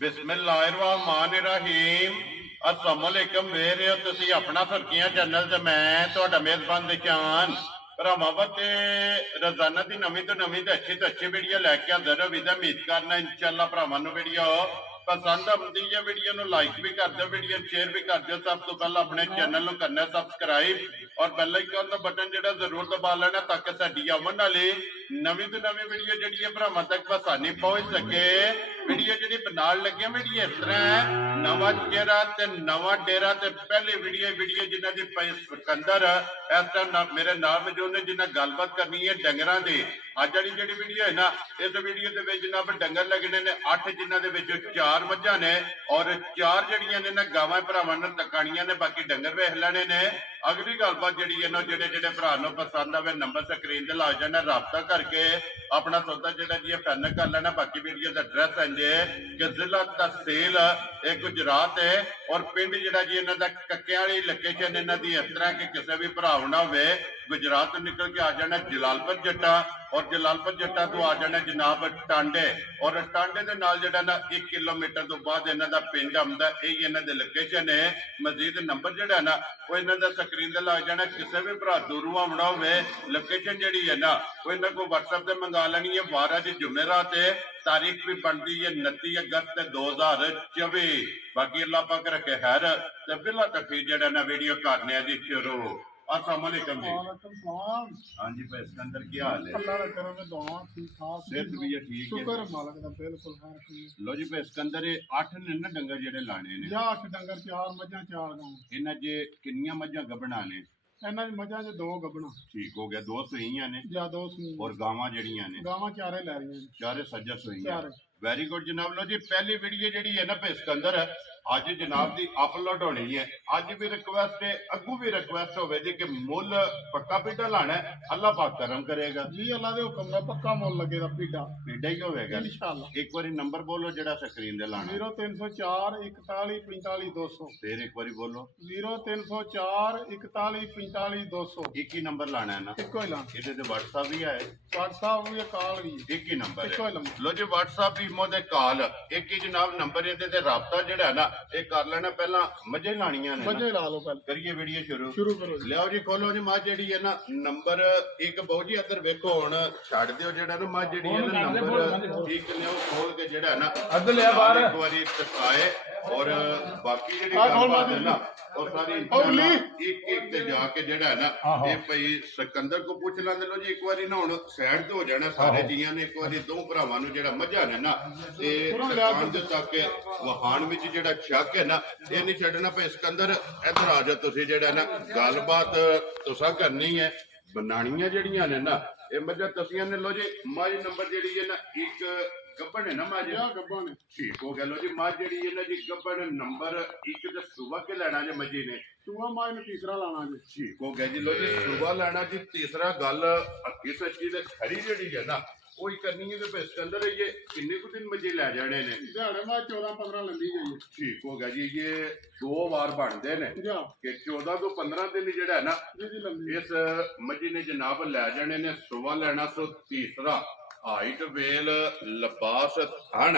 ਬਿਸਮਿਲ੍ਲਾਹਿਰਰਹਿਮਾਨਿਰਰਹੀਮ। अस्सलाम वालेकुम। ਵੇਖ ਰਹੇ ਹੋ ਤੁਸੀਂ ਆਪਣਾ ਫਰਕੀਆਂ ਚੈਨਲ ਤੇ ਮੈਂ ਤੁਹਾਡਾ ਮੇਜ਼ਬਾਨ ਨਿਸ਼ਾਨ ਭਰਾਵਾਂ ਤੇ ਰੋਜ਼ਾਨਾ ਦੀ ਨਵੀਂ ਤੋਂ ਨਵੀਂ ਤੇ ਅੱਛੀ ਵੀਡੀਓ ਲੈ ਕੇ ਹਾਜ਼ਰ ਹਾਂ। ਉਮੀਦ ਕਰਨਾ ਇਨਸ਼ਾਅੱਲਾ ਭਰਾਵਾਂ ਨੂੰ ਵੀਡੀਓ ਪਸੰਦ ਆਉਂਦੀ ਹੈ। ਵੀਡੀਓ ਨੂੰ ਲਾਈਕ ਵੀ ਕਰ ਦਿਓ, ਵੀਡੀਓ ਸ਼ੇਅਰ ਵੀ ਕਰ ਦਿਓ। ਸਭ ਤੋਂ ਪਹਿਲਾਂ ਆਪਣੇ ਚੈਨਲ ਨੂੰ ਕਰਨਾ ਸਬਸਕ੍ਰਾਈਬ और बैल आइकन का बटन जो जरूर दबा लेना ताकि साडी आवन वाली नवी तो नवी वीडियो जी भरावां तक आसानी पहुंच सके। वीडियो जी बनान लगे वीडियो इस तरह है, नवा चेहरा ते नवा डेरा ते पहली वीडियो जिन्हां दी सिकंदर इस टाइम मेरे नाल मौजूद ने जिन्हां गलबात करनी है डंगरां दी। अज वाली जी वीडियो है ना, इस वीडियो के जनाब डंगर लगने ने 8 जिन्हां दे विच 4 मझां ने और 4 जड़ियां ने ना गावां भरावां ने तकाणियां ने, बाकी डंगर वेख लेने ने। अगली गलबात जी है ना जेडे भरा पसंद आवे नंबर स्क्रीन से ला जाना, रबता करके अपना सौदा जो जी फाइनल कर लेना। बाकी वीडियो का एड्रैस है कि जिला तहसील गुजरात है और पिंड जोड़ा जी इन्हों का कक्कियां वाली लोकेशन इन्हों की इस तरह कि किसी भी भरा ना हो गुजरात तो निकल के आ जाना जलालपुर जट्टा और जलालपुर जट्टा तो आ जाना जनाब टांडे और टांडे के नाल जो ना 1 किलोमीटर तो बाद इन्हों का पिंड आंदा। यही इन्हों की लोकेशन है। मजीद नंबर जोड़ा ना वो इन्हों का स्क्रीन से लग जाना। किसी भी भरा दूरों आना हो लोकेशन जी है ना वो इन्हों को WhatsApp से मंगा लेनी है। 12 जी जुमेरात है, तारीख भी बनती है 29 अगस्त 2024। बाकी अल्लाह पाक रखे खैर ते बिला तफीर जड़ा ना वीडियो करने जी शुरू। अस्सलाम वालेकुम जी। हाँ जी भाई सिकंदर की हाल है? अल्लाह दा करम है, दुआ ठीक ठाक सेहत भी है ठीक है? शुक्र मालिक दा बिल्कुल खैर ठीक है। लो जी भाई सिकंदर 8 ने ना डंगर जेडे लाने ने या 8 डंगर 4 मझां 4 गां। इन्हां जे किन्नियां मझां गबना ने? ਇਹਨਾਂ ਦੀ ਮੱਝਾਂ 'ਚ 2 ਗੱਭਣਾ ठीक हो गया, 2 सूइयां ने ਜਾਂ 2 ਸੂਈਆਂ। और गावां जड़ियां ने ਗਾਵਾਂ ਚਾਰੇ ਲੈ ਰਹੀਆਂ ਨੇ। चारे सज्जा सूइयां। ਚਾਰੇ वेरी गुड जनाब। लो जी पहली वीडियो जी है ना भाई सिकंदर अज जनाब की अपलोड होनी है। अज भी रिक्वेस्ट है, अगू भी रिक्वेस्ट हो जी कि मुल पक्का पीढ़ा लाना है, अल्लाह पाक करम करेगा जी। अल्लाह दे हुक्म दा पक्का मुੱਲ लगेगा पीढ़ा पीढ़ा ही होगा इंशाअल्लाह। एक बार नंबर बोलो जरा स्क्रीन दे लाना। 0304 41 45 200। फिर एक बार बोलो 0304 41 45 200। एक ही नंबर लाना है ना? ਇੱਕੋ ਹੀ ਲਾਣਾ। ये WhatsApp भी है? WhatsApp ਵੀ ਕਾਲ ਵੀ एक ही नंबर ਇੱਕੋ ਹੀ है। ਨੰਬਰ। लो जी WhatsApp भी मोदे कॉल एक ही जनाब नंबर ये राबता जड़ा है ना ये कर लेना। पहला मझे लानियां ने मझे ला लो पहले। करिए वीडियो शुरू शुरू करो जी। लियाओ जी खोलो जी। मझ जी है ना नंबर एक बहु जी इधर वेखो हुण छड़ दियो जेड़ा ना मझ जी है ना नंबर ठीक लियाओ खोल के जेड़ा है ना अद लिया बाहर एक बारी तकाए और बाकी जेड़ी गलबात है ना और सारी एक एक ते जाके जेड़ा है ना ये भाई सिकंदर को पूछ लेंदे। लो जी एक बारी ना हुण साइड ते हो जाना सारे जियां ने। एक बारी दो भरावां नूं जेड़ा मझां ने ना ते दुकान दे तक वहान विच जेड़ा शक है ना ये नहीं छड्डना। भाई सिकंदर इधर आ जाओ तुसीं जेड़ा ना गलबात तुसां करनी है। बनाणियां जेड़ियां ने ना ये मझां तसियां ने। लो जी मझ नंबर जेड़ी है ना एक गब्बन है ना मझ ਗੱਭਣ ਨੇ। ठीक हो गया। लो जी मझ जेड़ी है ना जी गब्बन नंबर एक ते सुबह के लेना जे मझी ने ਸੂਆ ਮਾਂ ਨੂੰ ਤੀਸਰਾ ਲਾਣਾ ਜੀ। ठीक हो गया जी। लो जी सुबह लेना जी तीसरा गल हकी सच्ची ते खरी जेड़ी है ना कोई करनी है तो इसके अंदर ये किन्ने कुछ दिन मजे ले जाने ने? ਦਿਹਾੜੇ ਮਾਂ 14 15 लंदी जाइए। ठीक हो गया जी। ये 2 बार बनते ने जा कि 14 तो 15 दिन जेड़ा है ना जी जी लंदी। इस मजी ने जनाब लै जाने ने। सुबह लेना सो तीसरा हाइट वेल लिबास थन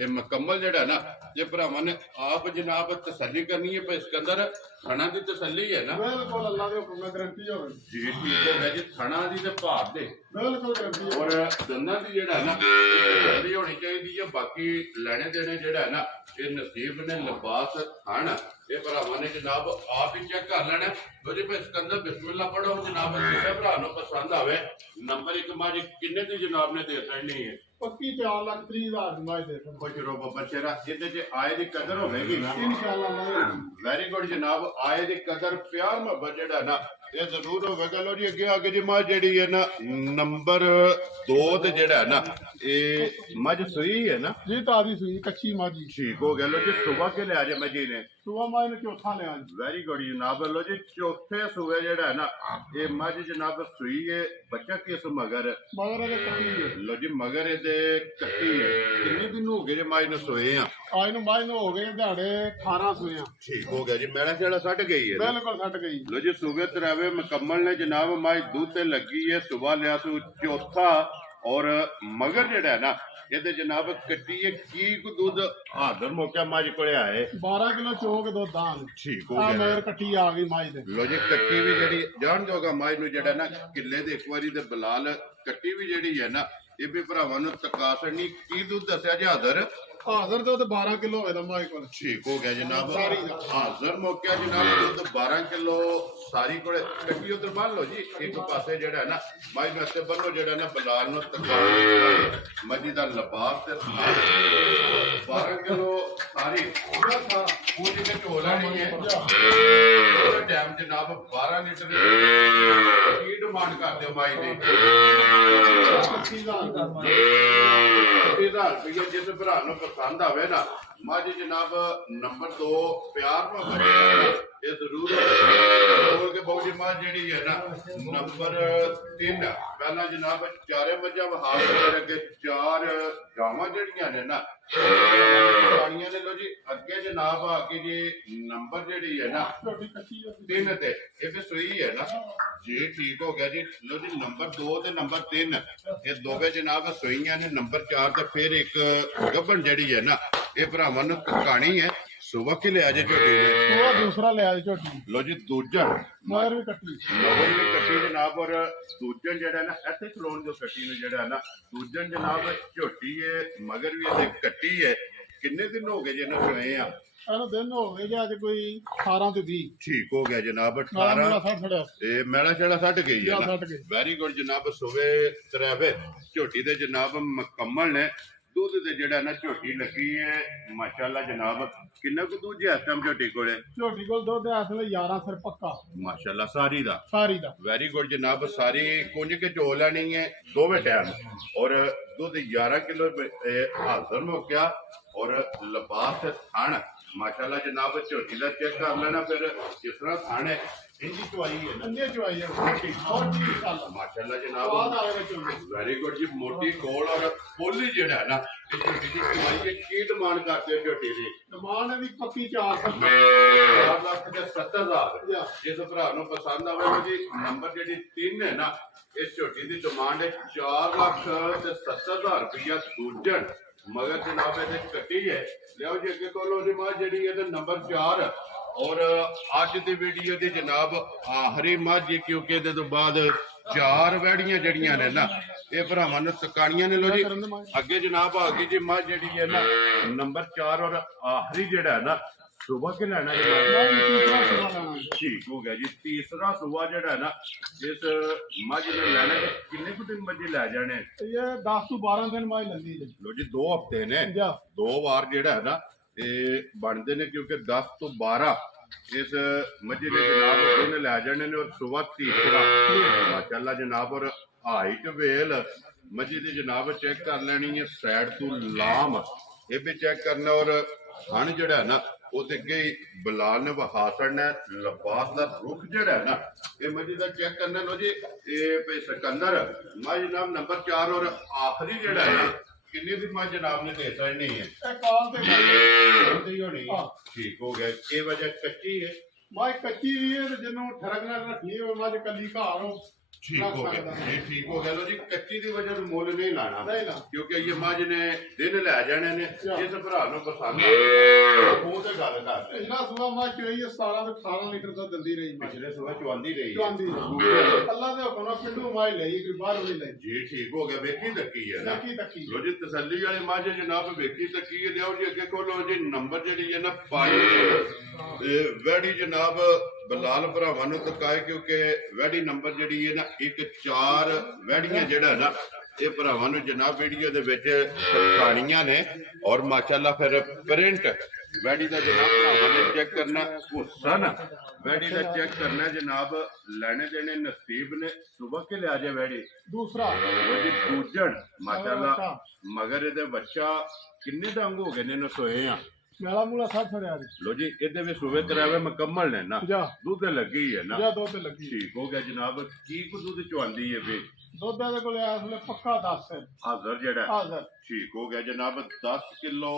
ये मुकम्मल जेड़ा ना ये भरावां ने आप जनाब तसल्ली करनी है। पर इसके अंदर थना की तसल्ली है ना? बिल्कुल अल्लाह दे हुक्म नाल गारंटी होवे जी। ठीक हो गया जी। थना की ते भार दे बिल्कुल गारंटी और दंदां की जेड़ा है ना तसल्ली होनी चाहिए है। बाकी लेने देने जेड़ा है ना ये नसीब ने लिबास थन ये भरावां ने जनाब आप ही चेक कर लेना। तो जी भाई सिकंदर बिस्मिल्लाह पढ़ो जनाब। किसी भरा नूं पसंद आवे नंबर एक मां जी किन्ने दी जनाब ने दे छड़नी है? पक्की 4,30,000 ਦੀ ਮਾਈ ਦੇ ਸਕਦੇ खुश रहो बाबा शेरा जिहदे च आए दी कदर होवेगी ना। इंशाअल्लाह। वेरी गुड जनाब। आए दी कदर प्यार मोहब्बत जेड़ा ना ये जरूर होवेगा। लो जी अगे आगे जी मझ जेड़ी है ना नंबर 2 ते जेड़ा है ना ये मझ सूई है ना? जी ताजी सुई कच्ची माजी। ठीक हो गया। लो जी सुबह के लिया जे मजी ने सुबह माई ने चौथा लिया जी। वेरी गुड जनाब। लो जी चौथे सूए जेड़ा है ना ये मझ जनाब सूई है। बच्चा किस मगर मगर ये कच्ची है। लो जी मगर ये कट्टी है। कितने दिन हो गए जे मझ ने सोए हैं? आज ਨੂੰ ਮਾਈ ਨੂੰ ਹੋ ਗਏ ਦਿਹਾੜੇ 18 ਸੂਈਆਂ। ठीक हो गया जी। मैला शैला सट गई है ना? बिल्कुल सट गई। लो जी सूबे तरावे मुकम्मल ने जनाब माई दूध ते लगी है। सुबह लिया सू चौथा ਔਰ ਮਗਰ ਜਿਹੜਾ ਹੈ ਨਾ ਇਹਦੇ ਜਨਾਬ ਕੱਟੀ ਹੈ ਕੀ ਕੁ ਦੁੱਧ ਹਾਜ਼ਰ ਮੌਕਿਆ ਮੱਝ ਕੋਲੇ ਆਏ 12 ਕਿਲੋ ਚੋਕ ਦੁੱਧ ਦਾਨ ਠੀਕ ਹੋ ਆ ਗਿਆ ਮਗਰ ਕੱਟੀ ਆ ਗਈ ਮਾਈ ਦੇ ਲੋ ਜੀ ਕੱਟੀ ਵੀ ਜਿਹੜੀ ਜਾਣ ਜੋਗਾ ਮੱਝ ਨੂੰ ਜਿਹੜਾ ਨਾ ਕਿੱਲੇ ਦੇ ਇੱਕ ਵਾਰੀ ਦੇ ਬਲਾਲ ਕੱਟੀ ਵੀ ਜਿਹੜੀ ਹੈ ਨਾ ਇਹ ਵੀ ਭਰਾਵਾਂ ਨੂੰ ਤਕਾ ਛੱਡਣੀ ਕੀ ਦੁੱਧ ਦੱਸਿਆ ਜੀ ਹਾਜ਼ਰ ਹਾਜ਼ਰ ਦੁੱਧ 12 ਕਿਲੋ ਹੋਇਆ ਮਾਈ ਕੋਲ ਠੀਕ ਹੋ ਗਿਆ ਜਨਾਬ ਸਾਰੀ ਦਾ। ਹਾਜ਼ਰ ਮੌਕਿਆ ਜਨਾਬ ਦੁੱਧ 12 ਕਿਲੋ ਸਾਰੀ ਕੋਲੇ ਕੱਟੀ ਉਧਰ ਬੰਨ ਲਓ ਜੀ ਇੱਕ ਪਾਸੇ ਜਿਹੜਾ ਹੈ ਨਾ ਮਾਈ ਵਾਸਤੇ ਬੰਨੋ ਜਿਹੜਾ ਨਾ ਬਲਾਲ ਨੂੰ ਤਕਾ ਮੱਝੀ ਦਾ ਲਬਾਸ ਤੇ 12 ਕਿਲੋ ਸਾਰੀ ਉਹ ਜਿਹਨੇ ਝੋਲਾ ਨਹੀਂ ਹੈ ਉਹਦਾ ਟਾਈਮ ਜਨਾਬ 12 ਲੀਟਰ ਕੀ ਡਿਮਾਂਡ ਕਰਦੇ ਹੋ ਮਾਈ ਦੀ 20000 ਰੁਪਏ ਜਿਸ ਭਰਾ ਨੂੰ ਪਸੰਦ ਆਵੇ ਨਾ ਮੱਝ ਜਨਾਬ ਨੰਬਰ 2 ਪਿਆਰ ਨਾਲ ਬਣੇ ਇਹ ਜ਼ਰੂਰ ਬੋਲ ਕੇ ਬਹੁਤ ਜੀ ਮੱਝ ਜਿਹੜੀ ਹੈ ਨਾ ਨੰਬਰ 3 ਪਹਿਲਾਂ ਜਨਾਬ ਚਾਰੇ ਮੱਝਾਂ ਵਹਾਰ ਦੇ ਅੱਗੇ 4 ਗਾਵਾਂ ਜਿਹੜੀਆਂ ਨੇ ਨਾ ਪਾਣੀਆਂ ਨੇ ਲੋ ਜੀ ਅੱਗੇ ਜਨਾਬ ਆ ਕੇ ਜੀ ਨੰਬਰ ਜਿਹੜੀ ਹੈ ਨਾ ਛੋਟੀ ਕੱਚੀ ਆ 3 ਤੇ ਇਹ ਵੀ ਸਹੀ ਹੈ ਨਾ ਜੀ ਠੀਕ ਹੋ ਗਿਆ ਜੀ ਲੋ ਜੀ ਨੰਬਰ 2 ਤੇ ਨੰਬਰ 3 ਇਹ ਦੋਵੇਂ ਜਨਾਬ ਸਹੀਆਂ ਨੇ ਨੰਬਰ 4 ਤੇ ਫਿਰ ਇੱਕ ਗੱਭਣ ਜਿਹੜੀ ਹੈ ਨਾ ਇਹ ਭਰਾਵਾਂ ਨੂੰ ਕਹਾਣੀ ਹੈ ਸੁਬਹ ਕੇ ਲਿਆ ਜੇ ਝੋਟੀ ਨੇ ਉਹ ਦੂਸਰਾ ਲਿਆ ਝੋਟੀ ਲੋ ਜੀ ਦੂਜਾ ਮਗਰ ਵੀ ਕੱਟੀ ਨਵੀਂ ਨੇ ਕੱਟੀ ਜਨਾਬ ਔਰ ਦੂਜਨ ਜਿਹੜਾ ਨਾ ਇੱਥੇ ਖਲੋਣ ਜੋ ਕੱਟੀ ਨੂੰ ਜਿਹੜਾ ਨਾ ਦੂਜਨ ਜਨਾਬ ਝੋਟੀ ਹੈ ਮਗਰ ਵੀ ਇਹਦੇ ਕੱਟੀ ਹੈ ਕਿੰਨੇ ਦਿਨ ਹੋ ਗਏ ਜੇ ਨਾ ਸੋਏ ਆ ਇਹਨੂੰ ਦਿਨ ਹੋ ਗਏ ਜੇ ਅੱਜ ਕੋਈ 18 ਤੇ 20 ਠੀਕ ਹੋ ਗਿਆ ਜਨਾਬ 18 ਮੇਰਾ ਸਾਥ ਛੜਿਆ ਤੇ ਮੈਲਾ ਛੜਾ ਛੱਡ ਗਈ ਹੈ ਨਾ ਛੱਡ ਗਈ। ਵੈਰੀ ਗੁੱਡ ਜਨਾਬ ਸੁਵੇ ਤਰਾਵੇ ਝੋਟੀ ਦੇ ਜਨਾਬ ਮੁਕੰਮਲ ਨੇ ਦੁੱਧ ਦੇ ਜਿਹੜਾ ਨਾ ਝੋਟੀ ਲੱਗੀ ਹੈ ਮਾਸ਼ਾਅੱਲਾ ਜਨਾਬ ਕਿੰਨਾ ਕੁ ਦੁੱਧ ਹੈ ਇਸ ਟਾਈਮ ਝੋਟੀ ਕੋਲੇ ਝੋਟੀ ਕੋਲ ਦੁੱਧ ਇਸ ਵੇਲੇ 11 ਸਿਰ ਪੱਕਾ ਮਾਸ਼ਾਅੱਲਾ ਸਾਰੀ ਦਾ ਸਾਰੀ ਦਾ ਵੈਰੀ ਗੁੱਡ ਜਨਾਬ ਸਾਰੀ ਕੁੰਝ ਕੇ ਚੋ ਲੈਣੀ ਹੈ ਦੋਵੇਂ ਟਾਈਮ ਔਰ ਦੁੱਧ 11 ਕਿਲੋ ਹਾਜ਼ਰ ਮੌਕਿਆ ਔਰ ਲਬਾਸ ਥਣ ਮਾਸ਼ਾਅੱਲਾ ਜਨਾਬ ਝੋਟੀ ਦਾ ਚੈੱਕ ਕਰ ਲੈਣਾ ਫਿਰ ਜਿਸ ਤਰ੍ਹਾਂ ਥਣ ਹੈ ਇੰਜੀ ਚਵਾਈ ਹੈ ਨਾ ਅੰਨੇ ਚਵਾਈ ਆ ਛੋਟੀ ਸਾਲ ਮਾਸ਼ਾਅੱਲਾ ਬਾਅਦ ਜਨਾਬ ਆਵੇ ਵਿੱਚ ਹੁੰਦੀ ਵੈਰੀ ਗੁੱਡ ਜੀ ਮੋਟੀ ਕੋਲ ਔਰ ਪੋਲੀ ਜਿਹੜਾ ਹੈ ਨਾ ਇਹ ਝੋਟੀ ਦੀ ਕਮਾਈ ਹੈ ਕੀ ਡਿਮਾਂਡ ਕਰਦੇ ਹੋ ਝੋਟੀ ਦੀ ਡਿਮਾਂਡ ਦੀ ਪੱਕੀ 4 4 ਲੱਖ ਤੇ 70,000 ਜਿਸ ਭਰਾ ਨੂੰ ਪਸੰਦ ਆਵੇ ਜੀ ਨੰਬਰ ਜਿਹੜੀ 3 ਹੈ ਨਾ ਇਸ ਝੋਟੀ ਦੀ ਡਿਮਾਂਡ ਹੈ 4 ਲੱਖ ਤੇ 70,000 ਰੁਪਇਆ ਦੂਜਣ ਮਗਰ ਜਨਾਬ ਇਹਦੇ ਕੱਟੀ ਹੈ ਲਿਆਓ ਜੀ ਅੱਗੇ ਕੋਲੋਂ ਦੀ ਮੱਝ ਜਿਹੜੀ ਇਹਦੇ ਨੰਬਰ 4 ਔਰ ਅੱਜ ਦੀ ਵੀਡੀਓ ਦੀ ਜਨਾਬ ਆਖਰੀ ਮੱਝ ਹੈ ਕਿਉਂਕਿ ਇਹਦੇ ਤੋਂ ਬਾਅਦ 4 ਵੈੜੀਆਂ ਜਿਹੜੀਆਂ ਨੇ ਨਾ ਇਹ ਭਰਾਵਾਂ ਨੂੰ ਤਕਾਣੀਆਂ ਨੇ ਲੋ ਜੀ ਅੱਗੇ ਜਨਾਬ ਆ ਗਈ ਜੀ ਮੱਝ ਜਿਹੜੀ ਹੈ ਨਾ ਨੰਬਰ 4 ਔਰ ਆਖਰੀ ਜਿਹੜਾ ਹੈ ਨਾ ਸੁਬਹ ਕੇ ਲੈਣਾ ਜਨਾਬ ਠੀਕ ਹੋ ਗਿਆ ਜੀ ਤੀਸਰਾ ਸੁਬਹ ਜਿਹੜਾ ਹੈ ਨਾ ਇਸ ਮੱਝ ਨੇ ਲੈਣਾ ਜੀ ਕਿੰਨੇ ਕੁ ਦਿਨ ਮੱਝ ਲੈ ਜਾਣੇ ਇਹ 10 ਤੋਂ 12 ਦਿਨ ਮਾਈ ਲੈਂਦੀ ਜੀ ਲੋ ਜੀ 2 ਹਫ਼ਤੇ ਨੇ ਜਾ 2 ਵਾਰ ਜਿਹੜਾ ਹੈ ਨਾ ਇਹ ਬਣਦੇ ਨੇ ਕਿਉਂਕਿ 10 ਤੋਂ 12 ਇਸ ਮੱਝੀ ਦੇ ਜਨਾਬ ਉਹਨੇ ਲੈ ਜਾਣੇ ਨੇ ਔਰ ਸੁਬਹ ਤੀਸਰਾ ਮਾਸ਼ਾਅੱਲਾ ਜਨਾਬ ਔਰ ਹਾਈਟ ਵੇਲ ਮੱਝੀ ਦੀ ਜਨਾਬ ਚੈੱਕ ਕਰ ਲੈਣੀ ਹੈ ਸਾਈਡ ਤੋਂ ਲਾਮ ਇਹ ਵੀ ਚੈੱਕ ਕਰਨਾ ਔਰ ਹਣ ਜਿਹੜਾ ਹੈ ਨਾ ਉਹਦੇ ਅੱਗੇ ਬਲਾਲ ਨੇ ਵਹਾ ਛੜਨਾ ਲਬਾਸ ਦਾ ਰੁੱਖ ਜਿਹੜਾ ਹੈ ਨਾ ਇਹ ਮੱਝੀ ਦਾ ਚੈੱਕ ਕਰਨਾ ਲੋ ਜੀ ਇਹ ਪੇ ਸਿਕੰਦਰ ਮੱਝ ਨਾਮ ਨੰਬਰ 4 ਔਰ ਆਖਰੀ ਜਿਹੜਾ ਹੈ ਕਿੰਨੇ ਦੀ ਮੱਝ ਜਨਾਬ ਨੇ ਦੇ ਛੜਨੀ ਹੈ ਇਹ ਕਾਲ ਤੇ ਹੁੰਦੀ ਹੋਣੀ ਠੀਕ ਹੋ ਗਿਆ ਇਹ ਵਜ੍ਹਾ ਕੱਚੀ ਹੈ ਮਾਈ ਕੱਚੀ ਵੀ ਹੈ ਤੇ ਜਿਹਨੂੰ ਠਰਕ ਨਾਲ ਰੱਖੀ ਹੋਵੇ ਮਾਝ ਕੱਲੀ ਘਾਰ ਹੋ ਠੀਕ ਹੋ ਗਿਆ ਇਹ ਠੀਕ ਹੋ ਗਿਆ ਲੋ ਜੀ ਕੱਚੀ ਦੀ ਵਜ੍ਹਾ ਨੂੰ ਮੁੱਲ ਨਹੀਂ ਲਾਣਾ ਨਹੀਂ ਲਾ ਕਿਉਂਕਿ ਇਹ ਮੱਝ ਨੇ ਦਿਨ ਲੈ ਜਾਣੇ ਨੇ ਜਿਸ ਭਰਾ ਨੂੰ ਪਸੰਦ ਉਹ ਤੇ ਗੱਲ ਕਰਦੇ ਇਹਨਾਂ ਸੁਬਾ ਮਾਝ ਚੋਈ 17 ਤੋਂ 18 ਲੀਟਰ ਦਾ ਦਿੰਦੀ ਰਹੀ ਮਾਝ ਪਿਛਲੇ ਸਵੇਰ ਚਵਾਂਦੀ ਰਹੀ ਚਵਾਂਦੀ ਅੱਲਾ ਦੇ ਹੁਕਮ ਨਾਲ ਪਿੰਡੂ ਮਾਝ ਲਈ ਕੋਈ ਬਾਹਰ ਨਹੀਂ ਲਈ ਜੀ ਠੀਕ ਹੋ ਗਿਆ ਵੇਖੀ ਤੱਕੀ ਹੈ ਨਾ ਤੱਕੀ ਤੱਕੀ ਲੋ ਜੀ ਤਸੱਲੀ ਵਾਲੇ ਮੱਝ ਜਨਾਬ ਵੇਖੀ ਤੱਕੀ ਹੈ ਲਿਆਓ ਜੀ ਅੱਗੇ ਕੋਲੋਂ ਜੀ ਨੰਬਰ ਜਿਹੜੀ ਹੈ ਨਾ 5 ਤੇ ਵੈੜੀ ਜਨਾਬ ਬਲਾਲ ਭਰਾਵਾਂ ਨੂੰ ਤਕਾਏ ਕਿਉਂਕਿ ਵੈੜੀ ਨੰਬਰ ਜਿਹੜੀ ਹੈ ਨਾ 1-4 ਵੈੜੀਆਂ ਜਿਹੜਾ ਨਾ ਇਹ ਭਰਾਵਾਂ ਨੂੰ ਜਨਾਬ ਵੀਡੀਓ ਦੇ ਵਿੱਚ ਕਹਾਣੀਆਂ ਨੇ ਔਰ ਮਾਸ਼ਾਅੱਲਾ ਫਿਰ ਪ੍ਰਿੰਟ ਵੈੜੀ ਦਾ ਜਨਾਬ ਭਰਾਵਾਂ ਨੇ ਚੈੱਕ ਕਰਨਾ ਹੁਸਨ ਵੈੜੀ ਦਾ ਚੈੱਕ ਕਰਨਾ ਜਨਾਬ ਲੈਣੇ ਦੇਣੇ ਨਸੀਬ ਨੇ ਸੁਬਹ ਕੇ ਲਿਆ ਜੇ ਵੈੜੀ ਦੂਸਰਾ ਉਹਦੀ ਦੂਜਣ ਮਾਸ਼ਾਅੱਲਾ ਮਗਰ ਇਹਦੇ ਬੱਚਾ ਕਿੰਨੇ ਡੰਗ ਹੋ ਗਏ ਨੇ ਇਹਨੂੰ ਸੋਏ ਆ ਮੇਲਾ ਮੂਲਾ ਸਭ ਛੜਿਆ ਜੀ ਲੋ ਜੀ ਇਹਦੇ ਵੀ ਸੂਵੇ ਤਰਾਵੇ ਮੁਕੰਮਲ ਨੇ ਨਾ ਜਾ ਦੁੱਧ ਲੱਗੀ ਹੈ ਨਾ ਜਾ ਦੁੱਧ ਲੱਗੀ ਠੀਕ ਹੋ ਗਿਆ ਜਨਾਬ ਕੀ ਕੁ ਦੁੱਧ ਚਵਾਂਦੀ ਹੈ ਵੇ ਦੁੱਧ ਦੇ ਕੋਲ ਇਸ ਵੇਲੇ ਪੱਕਾ 10 ਹੈ ਹਾਜ਼ਰ ਜਿਹੜਾ ਹਾਜ਼ਰ ਠੀਕ ਹੋ ਗਿਆ ਜਨਾਬ 10 ਕਿਲੋ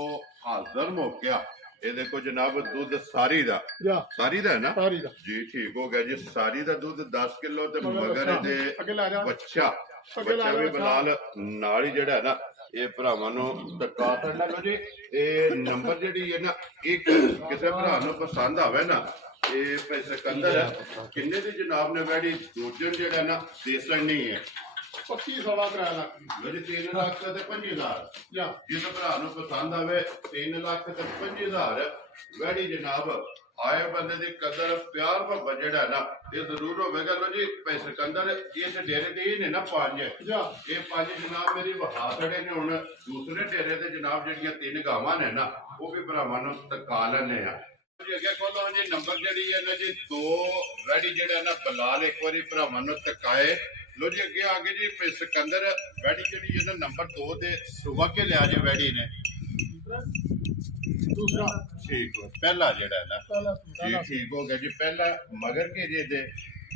ਹਾਜ਼ਰ ਮੌਕਿਆ ਇਹਦੇ ਕੋ ਜਨਾਬ ਦੁੱਧ ਸਾਰੀ ਦਾ ਜਾ ਸਾਰੀ ਦਾ ਹੈ ਨਾ ਸਾਰੀ ਦਾ ਜੀ ਠੀਕ ਹੋ ਗਿਆ ਜੀ ਸਾਰੀ ਦਾ ਦੁੱਧ 10 ਕਿਲੋ ਤੇ ਮਗਰ ਅੱਗੇ ਲੈ ਇਹਦੇ ਜਾ ਬੱਚਾ ਬੱਚਾ ਵੀ ਬਲਾਲ ਨਾਲ ਹੀ ਜਿਹੜਾ ਨਾ ਇਹ ਭਰਾਵਾਂ ਨੂੰ ਧੱਕਾ ਕਰਨਾ ਲੋ ਜੀ। ਇਹ ਨੰਬਰ ਜਿਹੜੀ ਹੈ ਨਾ ਇੱਕ ਕਿਸੇ ਭਰਾ ਨੂੰ ਪਸੰਦ ਆਵੇ ਨਾ ਇਹ ਪੈਸੇ ਕੰਦਰ ਕਿੰਨੇ ਦੀ ਜਨਾਬ ਨੇ ਵੈੜੀ ਦੂਜੇ ਜਿਹੜਾ ਨਾ ਦੇਸਣ ਨਹੀਂ ਹੈ 25 ਸਵਾ ਕਰਾ ਲੱਖ ਲੋ ਜੀ 3 ਲੱਖ ਤੇ 25,000 ਜਾਂ ਜਿਸ ਭਰਾ ਨੂੰ ਪਸੰਦ ਆਵੇ 3 ਲੱਖ ਤੇ 25,000 ਵੈੜੀ ਜਨਾਬ ਆਏ ਬੰਦੇ ਦੀ ਕਦਰ ਪਿਆਰ ਮੁਹੱਬਤ ਜਿਹੜਾ ਨਾ ਇਹ ਜ਼ਰੂਰ ਹੋਵੇਗਾ ਲੋ ਜੀ ਪੈਸੇ ਕੰਦਰ ਇਸ ਡੇਰੇ ਤੇ ਹੀ ਨੇ ਨਾ 5 ਜਾਂ ਇਹ 5 ਜਨਾਬ ਮੇਰੀ ਵਹਾ ਖੜੇ ਨੇ ਹੁਣ ਦੂਸਰੇ ਡੇਰੇ ਤੇ ਜਨਾਬ ਜਿਹੜੀਆਂ 3 ਗਾਵਾਂ ਨੇ ਨਾ ਉਹ ਵੀ ਭਰਾਵਾਂ ਨੂੰ ਤਕਾ ਲੈਣੇ ਆ ਜੀ। ਅੱਗੇ ਕੋਲੋਂ ਜੀ ਨੰਬਰ ਜਿਹੜੀ ਹੈ ਨਾ ਜੀ 2 ਵੈੜੀ ਜਿਹੜਾ ਨਾ ਬਲਾਲ ਇੱਕ ਵਾਰੀ ਭਰਾਵਾਂ ਨੂੰ ਤਕਾਏ ਲੋ ਜੀ। ਅੱਗੇ ਆ ਗਏ ਜੀ ਸਿਕੰਦਰ ਵੈੜੀ ਜਿਹੜੀ ਹੈ ਨਾ ਨੰਬਰ 2 ਦੇ ਸੁਬਾ ਕੇ ਲਿਆ ਜੀ ਵੈੜੀ ਨੇ ਦੂਸਰਾ ਠੀਕ ਹੋ ਪਹਿਲਾ ਜਿਹੜਾ ਹੈ ਨਾ ਪਹਿਲਾ ਜੀ ਠੀਕ ਹੋ ਗਿਆ ਜੀ। ਪਹਿਲਾ ਮਗਰ ਕੇ ਜੇ ਦੇ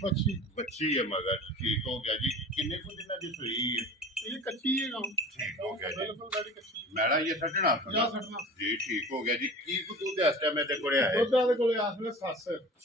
25 ਬੱਚੀ ਹੈ ਮਗਰ ਠੀਕ ਹੋ ਗਿਆ ਜੀ। ਕਿੰਨੇ ਕੁ ਦਿਨਾਂ ਦੀ ਸੂਈ ਹੈ ਇਹ ਕੱਚੀ ਹੈ ਗਾਂ ਠੀਕ ਹੋ ਗਿਆ ਜੀ। ਬਿਲਕੁਲ ਬੜੀ ਕੱਚੀ ਮੈੜਾ ਇਹ ਛੱਡਣਾ ਜਾਂ ਸੱਟਣਾ ਜੀ ਠੀਕ ਹੋ ਗਿਆ ਜੀ। ਕੀ ਕੁ ਦੁੱਧ ਇਸ ਟਾਈਮ ਇਹਦੇ ਕੋਲੇ ਆਏ ਦੁੱਧਾਂ ਦੇ ਕੋਲੇ ਆਸਲੇ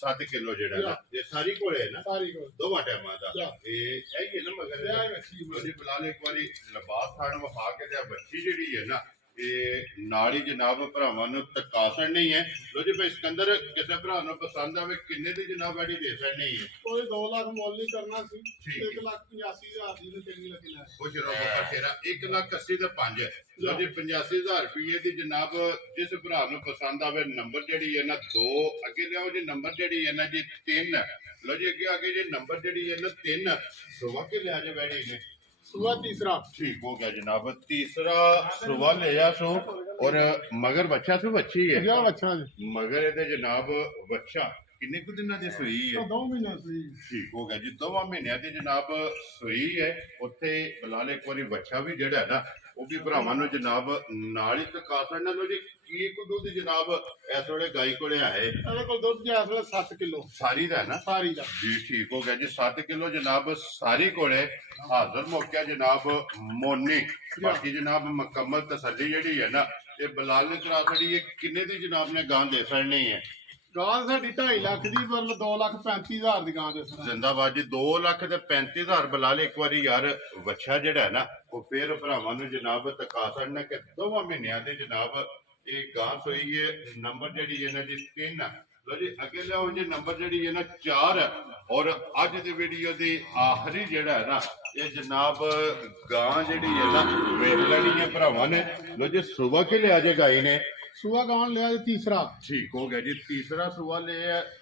7 ਕਿਲੋ ਜਿਹੜਾ ਨਾ ਇਹ ਸਾਰੀ ਕੋਲੇ ਹੈ ਨਾ ਸਾਰੀ ਕੋਲ ਦੋਵਾਂ ਟਾਈਮਾਂ ਦਾ ਜਾਂ। ਇਹ ਹੀ ਹੈ ਨਾ ਮਗਰ ਇਹ ਬੱਚੀ ਉਹਦੀ ਬਲਾਲ ਇੱਕ ਵਾਰੀ ਲਬਾਸ ਖਾਣ ਵਹਾ ਕੇ ਤੇ ਬੱਚੀ ਜਿਹੜੀ ਹੈ ਨਾ ਇਹ ਨਾਲ ਹੀ ਜਨਾਬ ਭਰਾਵਾਂ ਨੂੰ ਤਕਾਸਣ ਨਹੀਂ ਹੈ ਲੋ ਜੀ ਭਾਈ ਸਿਕੰਦਰ ਕਿਸੇ ਭਰਾ ਨੂੰ ਪਸੰਦ ਆਵੇ ਕਿੰਨੇ ਦੀ ਜਨਾਬ ਐਡੀ ਦੇ ਨਹੀਂ ਹੈ ਕੋਈ 2 ਲੱਖ ਮੁੱਲ ਨਹੀਂ ਕਰਨਾ ਸੀ ਠੀਕ 1,85,000 ਦੀ ਤੇ ਚੰਗੀ ਲੱਗੀ ਲੈ ਕੁਝ ਰੋਗਾ ਪਰ ਤੇਰਾ 1,80,000 ਤੇ 5 ਲੋ ਜੀ 85,000 ਰੁਪਏ ਦੀ ਜਨਾਬ ਜਿਸ ਭਰਾ ਨੂੰ ਪਸੰਦ ਆਵੇ ਨੰਬਰ ਜਿਹੜੀ ਹੈ ਨਾ 2 ਅੱਗੇ ਲਿਆਓ ਜੀ ਨੰਬਰ ਜਿਹੜੀ ਹੈ ਨਾ ਜੀ 3 ਲੋ ਜੀ ਅੱਗੇ ਆ ਗਏ ਜੀ ਨੰਬਰ ਜਿਹੜੀ ਹੈ ਨਾ 3 ਸੁਬਾ ਕੇ ਲਿਆ ਜੇ ਬੈੜੀ ਨੇ ਸੁਆ ਤੀਸਰਾ ठीक हो गया जनाब। तीसरा सुबह ले जा सो और मगर बच्चा सो बच्ची है ਜਾਂ ਬੱਚਾ ਜੀ मगर ये जनाब बच्चा किन्ने कुछ दिन की सूई है 2 ਮਹੀਨੇ ਸੀ ठीक हो गया जी। 2 महीनों की जनाब सूई है उत्थे फिलहाल एक बारी बच्चा भी जड़ा है ना वो भी भरावां नूं जनाब नाल ही तका छड़ना लो जी। की कुछ दुध जनाब इस वेले गाय कोले आए ਇਹਦੇ ਕੋਲ ਦੁੱਧ ਜੀ ਇਸ ਵੇਲੇ 7 ਕਿਲੋ सारी दा है ना ਸਾਰੀ ਦਾ जी ठीक हो गया जी। 7 किलो जनाब सारी कोले हाजिर मौके जनाब मोनी बाकी जनाब मुकम्मल तसल्ली जेहड़ी है ना ये बलाल ने करा छड़ी है किन्ने दी जनाब ने गां दे छड़नी है ਗਾਂ ਸਾਡੀ 2.5 ਲੱਖ ਦੀ ਪਰ 2,35,000 ਦੀ ਗਾਂ ਦੇ ਸਰ जिंदाबाद जी। 2,35,000 बलाल एक बारी यार बच्चा जेड़ा है ना वो फिर भरावां नूं जनाब तका छड़ना कि 2 महीनों दे जनाब ये गां सोई है नंबर जेहड़ी है ना जी 3 लो जी। अगे लियाओ जी नंबर जेहड़ी है ना 4 और अज दी वीडियो दी आखिरी जेहड़ा है ना ये जनाब गां जेहड़ी है ना वेख लेनी है भरावां ने लो जी। सुबह के लिया जे गाई ने ਸੁਆ ਗਾਂ ਲਿਆ ਜੀ ਤੀਸਰਾ ठीक हो गया जी। तीसरा सुबह ले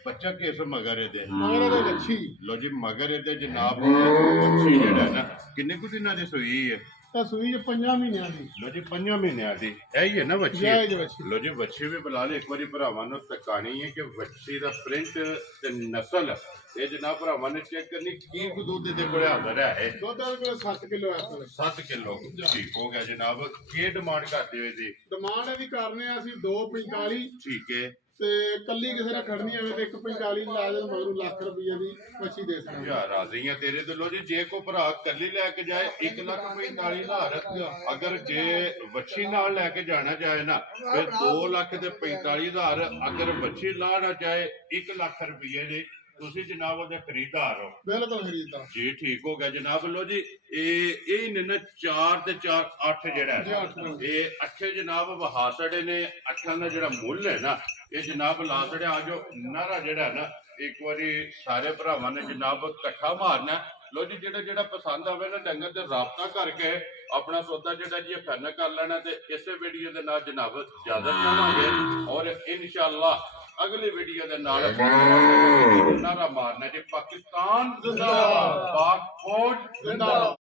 बच्चा किस मगर दे ਮਗਰ ਇਹਦੇ ਵੱਛੀ लो जी मगर दे जनाब बच्ची जेहड़ा है ना किन्ने कुछ दिनां दी सूई है ਤਾਂ ਸੂਈ ਚ 5 ਮਹੀਨਿਆਂ ਦੀ लो जी 5 महीनों दी यही है ना बच्ची ਜਾਇਜ਼ ਵੱਛੀ लो जी बच्ची भी बुला ले एक बारी भरावां नूं तकानी है कि बच्ची दा प्रिंट ते नस्ल ये जनाब भरावां ने चेक करनी की कुछ दूध दे कोले हाजिर है ਦੁੱਧ ਇਹਦੇ ਕੋਲ 7 ਕਿਲੋ ਇਸ ਵੇਲੇ 7 किलो ठीक हो गया जनाब। की डिमांड करते हुए जी ਡਿਮਾਂਡ ਇਹਦੀ ਕਰਨੇ ਆ ਅਸੀਂ 2,45 ठीक है ਤੇ ਕੱਲੀ ਕਿਸੇ ਨੇ ਖੜਨੀ ਹੋਵੇ ਤੇ 1,45 ਲਾ ਦੇ ਮਗਰੂ ਲੱਖ ਰੁਪਏ ਦੀ ਵੱਛੀ ਦੇ ਸਕਦੇ ਯਾਰ ਰਾਜ਼ੀ ਆ ਤੇਰੇ ਤੇ ਲੋ ਜੀ। ਜੇ ਕੋ ਭਰਾ ਕੱਲੀ ਲੈ ਕੇ ਜਾਏ 1,45,000 ਅਗਰ ਜੇ ਵੱਛੀ ਨਾਲ ਲੈ ਕੇ ਜਾਣਾ ਚਾਹੇ ਨਾ ਫਿਰ 2,45,000 ਅਗਰ ਵੱਛੀ ਲਾਣਾ ਚਾਹੇ 1 ਲੱਖ ਰੁਪਏ ਦੇ ਤੁਸੀਂ ਜਨਾਬ ਉਹਦੇ ਖਰੀਦਦਾਰ ਹੋ ਬਿਲਕੁਲ ਖਰੀਦਦਾ ਜੀ। ਠੀਕ ਹੋ ਗਿਆ ਜਨਾਬ। ਲੋ ਜੀ ਇਹ ਨੇ ਨਾ 4 ਤੇ 4 8 ਜਿਹੜਾ ਜੀ, ਹੈ ਅੱਠ ਦਾ। ਇਹ 8 ਜਨਾਬ ਵਹਾਸੜੇ ਨੇ 8 ਦਾ ਜਿਹੜਾ ਮੁੱਲ ਹੈ ਨਾ ਇਹ ਜਨਾਬ ਲਾਸੜੇ ਆ ਜੋ ਨਾਰਾ ਜਿਹੜਾ ਨਾ ਇੱਕ ਵਾਰੀ ਸਾਰੇ ਭਰਾਵਾਂ ਨੇ ਜਨਾਬ ਇਕੱਠਾ ਮਾਰਨਾ ਲੋ ਜੀ। ਜਿਹੜਾ ਪਸੰਦ ਆਵੇ ਨਾ ਡੰਗਰ ਤੇ ਰਾਬਤਾ ਕਰਕੇ ਆਪਣਾ ਸੌਦਾ ਜਿਹੜਾ ਜੀ ਫਾਈਨਲ ਕਰ ਲੈਣਾ ਤੇ ਇਸੇ ਵੀਡੀਓ ਦੇ ਨਾਲ ਜਨਾਬ ਇਜਾਜ਼ਤ ਚਾਹਾਂਗੇ ਔਰ ਇਨਸ਼ਾਅੱਲਾ ਅਗਲੀ ਵੀਡੀਓ ਦੇ ਨਾਲ ਨਾਰਾ ਮਾਰਨਾ ਜੀ। ਪਾਕਿਸਤਾਨ ਜ਼ਿੰਦਾਬਾਦ, ਪਾਕ ਫੌਜ ਜ਼ਿੰਦਾਬਾਦ।